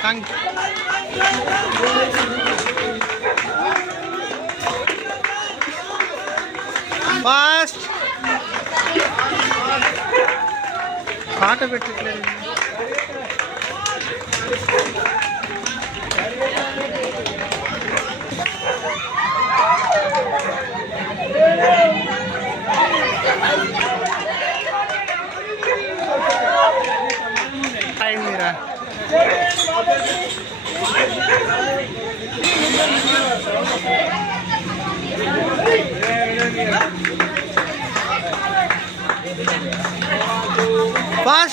सांग फास्ट పాట పెట్టట్లేదు మీరా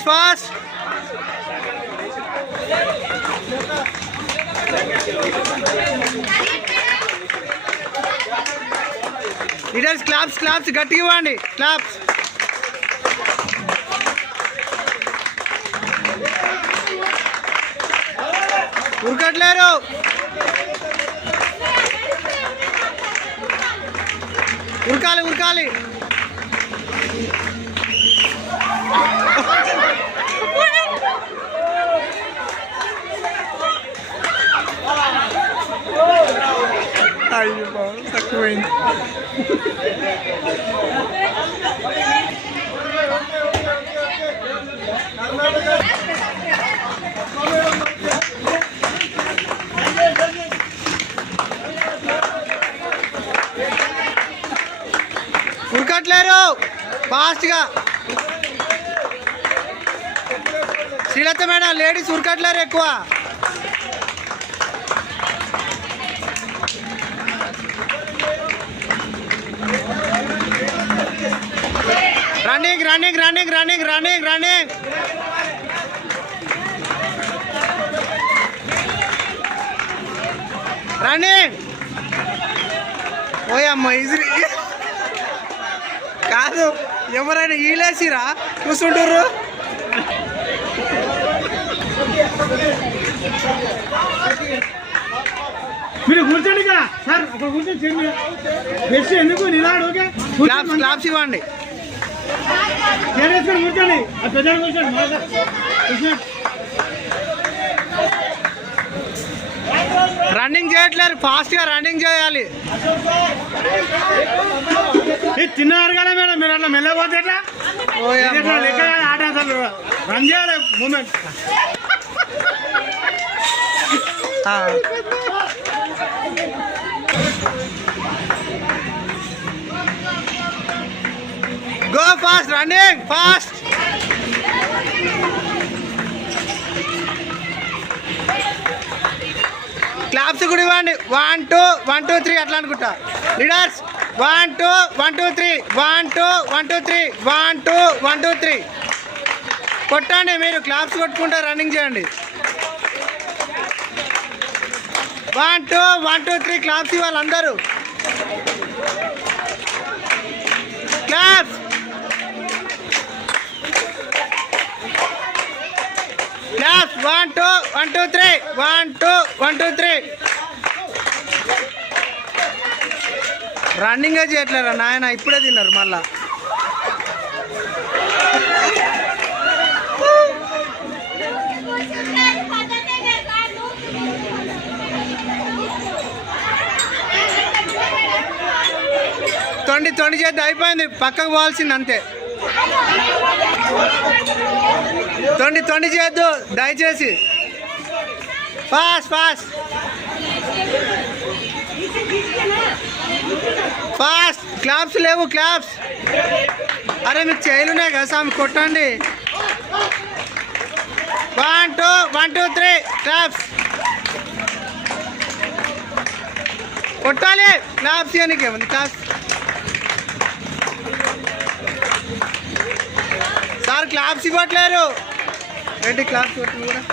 फास्ट लीडर्स क्लाप्स गट्टिगा इव्వండి क्लाप्स ఉరకట్లేరు ఉరకాలి అయ్యో తక్కువైంది ఉరకట్లేరు ఫాస్ట్గా శ్రీలత మేడం లేడీస్ ఉరకట్లేరు ఎక్కువ రన్నింగ్ ఓయమ్మ ఈజీ కాదు ఎవరైనా ఈలేసిరా కూర్చుంటారు మీరు కూర్చోండి కదా సార్ అక్కడ కూర్చొని బెస్ట్ ఎందుకు నిలాడు ఓకే క్లాప్స్ ఇవ్వండి కూర్చోండి పెద్ద కూర్చోండి రన్నింగ్ చేయట్లేరు ఫాస్ట్గా రన్నింగ్ చేయాలి తిన్నారు కదా మేడం మీరు అట్లా మెల్లపోతే లెక్క ఆట అసలు రన్ చేయాలి moment go fast running fast claps కూడా ఇవ్వండి 1 2 1 2 3 అట్లా అనుకుంటా లీడర్స్ 1 2 1 2 3 1 2 1 2 3 1 2 1 2 3 కొట్టండి మీరు క్లాప్స్ కొట్టుకుంటా రన్నింగ్ చేయండి 1 2 1 2 3 క్లాప్స్ ఇవ్వాలి అందరూ క్లాప్స్ క్లాప్స్ 1 2 1 2 3 1 2 1 2 3 రన్నింగే చేయట్లేరా నాయన ఇప్పుడే తిన్నారు మళ్ళా తొండి చేద్దాం అయిపోయింది పక్కకు పోవాల్సింది అంతే తొండి చేయొద్దు దయచేసి ఫాస్ట్ క్లాప్స్ లేవు క్లాప్స్ అరే మీకు చేయలున్నాయి కదా స్వామి కొట్టండి 1 2 1 2 3 క్లాప్స్ కొట్టాలి క్లాప్స్ ఇవ్వడానికి ఏముంది క్లాప్స్ సార్ క్లాప్స్ ఇవ్వట్లేరు ఏంటి క్లాప్స్ కొట్టింది కూడా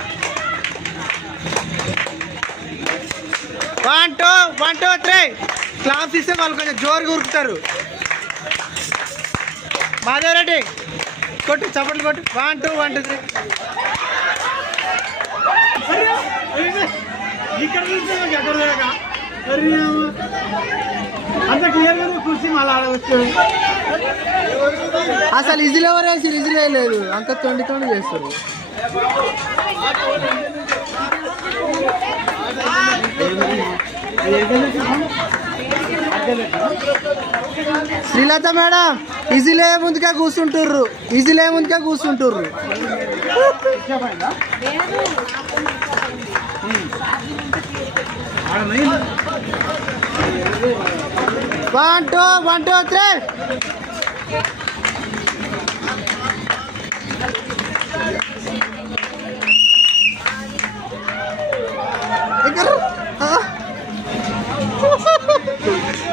1 2 3 క్లాప్స్ ఇస్తే వాళ్ళు కొంచెం జోరుగా ఉరుకుతారు మాధవరెడ్డి కొట్టు చప్పట్లు కొట్టు 1 2 1 2 3 ఇక్కడ చూస్తే ఎక్కడ లేక అంత క్లియర్గా కుర్చీ మళ్ళీ ఆడ వచ్చాడు. అసలు ఈజీలో ఎవరు వేసి ఈజీలో లేదు, అంత తొండి తొండి చేస్తారు. శ్రీలత మేడం ఈజీలో ముందుగా కూర్చుంటుర్రు, ఈజీలో ముందుగా కూర్చుంటుర్రు. 1 2 1 2 3.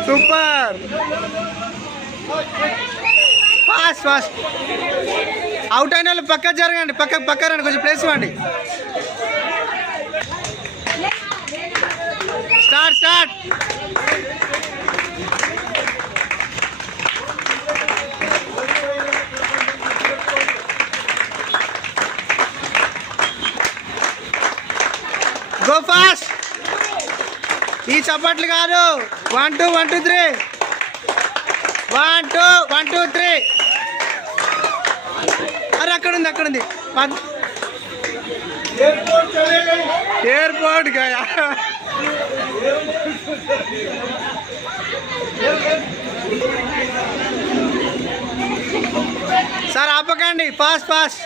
Super fast fast. అవుట్ అయిన వాళ్ళు పక్క జరగండి, పక్క రండి, కొంచెం ప్లేస్ ఇవ్వండి. స్టార్ట్. Go fast. ఈ చప్పట్లు కాదు. 1 2 1 2 3. 1 2 1 2 3. అరే అక్కడ ఉంది. ఎయిర్పోర్ట్ గయా. సార్ ఆపకండి, ఫాస్ట్.